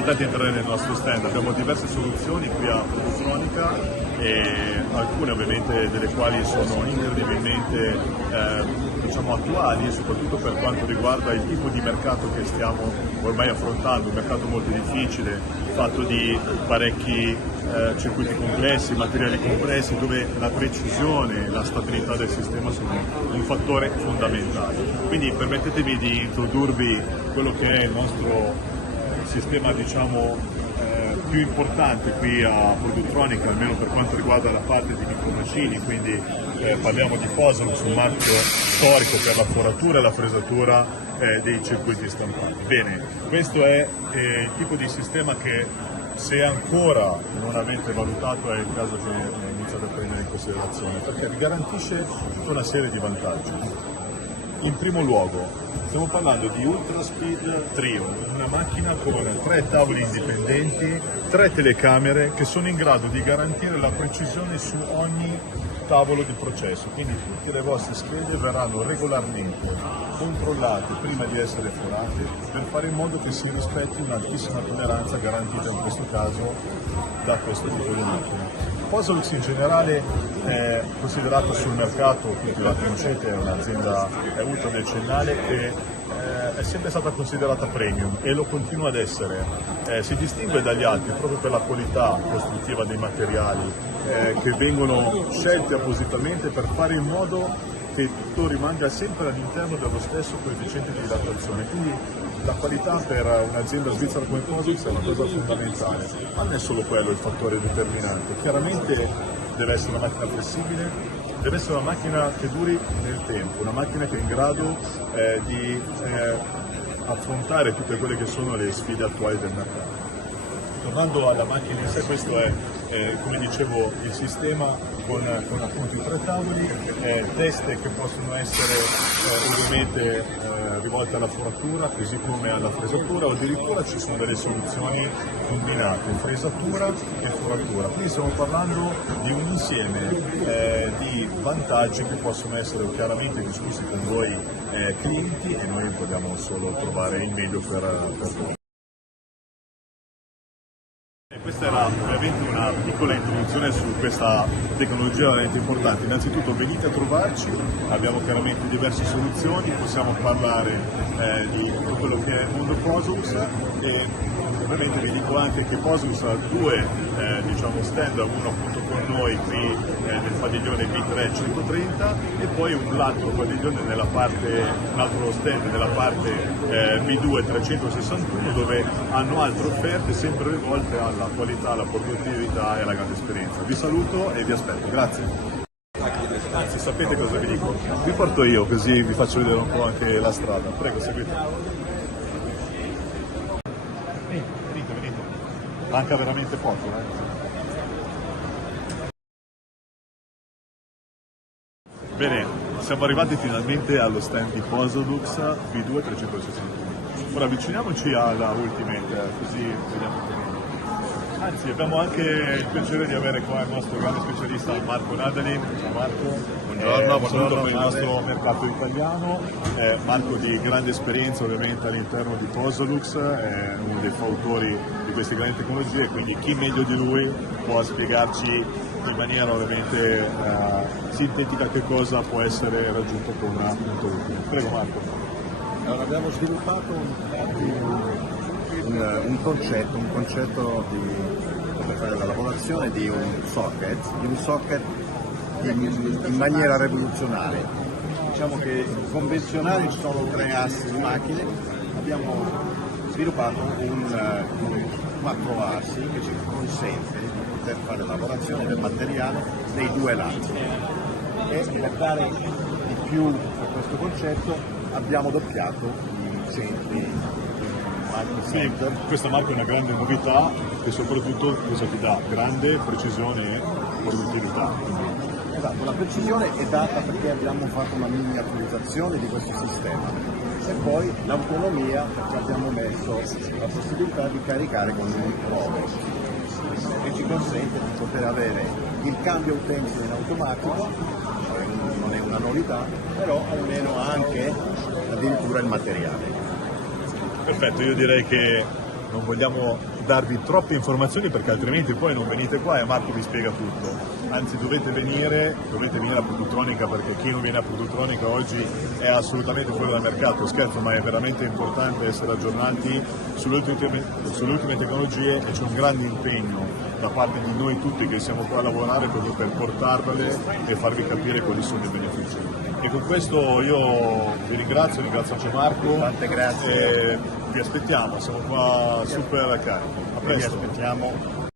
invitati a entrare nel nostro stand. Abbiamo diverse soluzioni qui a Productronica e alcune ovviamente delle quali sono incredibilmente diciamo attuali, soprattutto per quanto riguarda il tipo di mercato che stiamo ormai affrontando, un mercato molto difficile, fatto di parecchi circuiti complessi, materiali complessi, dove la precisione e la stabilità del sistema sono un fattore fondamentale. Quindi permettetemi di introdurvi quello che è il nostro sistema, diciamo, più importante qui a Productronica, almeno per quanto riguarda la parte di micromacini, quindi parliamo di Posolux, un marchio storico per la foratura e la fresatura dei circuiti stampati. Bene, questo è il tipo di sistema che, se ancora non avete valutato, è il caso che iniziate a prendere in considerazione, perché vi garantisce tutta una serie di vantaggi. In primo luogo, stiamo parlando di Ultra Speed Trio, una macchina con 3 tavoli indipendenti, 3 telecamere che sono in grado di garantire la precisione su ogni tavolo di processo, quindi tutte le vostre schede verranno regolarmente controllate prima di essere forate per fare in modo che si rispetti un'altissima tolleranza garantita in questo caso da questo tipo di macchina. Posolux in generale è considerata sul mercato, tutti la conoscete, è un'azienda ultra decennale che è sempre stata considerata premium e lo continua ad essere. Si distingue dagli altri proprio per la qualità costruttiva dei materiali che vengono scelti appositamente per fare in modo che tutto rimanga sempre all'interno dello stesso coefficiente di idratazione. Quindi la qualità per un'azienda svizzera come Posolux è una cosa fondamentale, ma non è solo quello il fattore determinante. Chiaramente deve essere una macchina flessibile, deve essere una macchina che duri nel tempo, una macchina che è in grado di affrontare tutte quelle che sono le sfide attuali del mercato. Tornando alla macchina in sé, questo è, come dicevo, il sistema con appunto i 3 tavoli, teste che possono essere ovviamente rivolte alla foratura, così come alla fresatura, o addirittura ci sono delle soluzioni combinate, fresatura e foratura. Quindi stiamo parlando di un insieme di vantaggi che possono essere chiaramente discussi con voi clienti, e noi vogliamo solo trovare il meglio per voi. Questa era ovviamente una piccola introduzione su questa tecnologia veramente importante. Innanzitutto venite a trovarci, abbiamo chiaramente diverse soluzioni, possiamo parlare di tutto quello che è il mondo Posolux, e ovviamente vi dico anche che Posolux ha 2 diciamo stand, uno appunto con noi qui nel padiglione B3 130 e poi un altro padiglione nella parte, un altro stand nella parte B2 361, dove hanno altre offerte sempre rivolte alla qualità, alla produttività e alla grande esperienza. Vi saluto e vi aspetto, grazie. Anzi, sapete cosa vi dico? Vi porto io, così vi faccio vedere un po' anche la strada. Prego, seguite. Venite. Manca veramente poco, Bene, siamo arrivati finalmente allo stand di Posolux B2 361. Ora avviciniamoci alla Ultimate, così vediamo un po'. Anzi, abbiamo anche il piacere di avere qua il nostro grande specialista Marco Nadalin. Ciao Marco. Buongiorno per il nostro mercato italiano. Marco di grande esperienza ovviamente all'interno di Posolux, è uno dei fautori di queste grandi tecnologie, quindi chi meglio di lui può spiegarci in maniera ovviamente sintetica che cosa può essere raggiunto con una punto utile. Prego Marco. Allora, abbiamo sviluppato un concetto per fare la lavorazione di un socket in maniera rivoluzionaria. Diciamo che convenzionali ci sono 3 assi di macchine, abbiamo sviluppato un 4 assi che ci consente di poter fare lavorazione del materiale nei 2 lati. E per dare di più a questo concetto abbiamo doppiato i centri. Sì, questa marca è una grande novità e soprattutto cosa ti dà? Grande precisione e produttività. Esatto, la precisione è data perché abbiamo fatto una miniaturizzazione di questo sistema e poi l'autonomia, perché abbiamo messo la possibilità di caricare con un microonde che ci consente di poter avere il cambio utensile in automatico, non è una novità, però almeno anche addirittura il materiale. Perfetto, io direi che non vogliamo darvi troppe informazioni, perché altrimenti poi non venite qua e Marco vi spiega tutto. Anzi, dovete venire a Produttronica, perché chi non viene a Produttronica oggi è assolutamente fuori dal mercato. Scherzo, ma è veramente importante essere aggiornati sulle ultime tecnologie, e c'è un grande impegno da parte di noi tutti che siamo qua a lavorare proprio per portarvele e farvi capire quali sono i benefici. E con questo io vi ringrazio anche Marco. Tante grazie. Vi aspettiamo, siamo qua super carichi. A presto. Vi aspettiamo.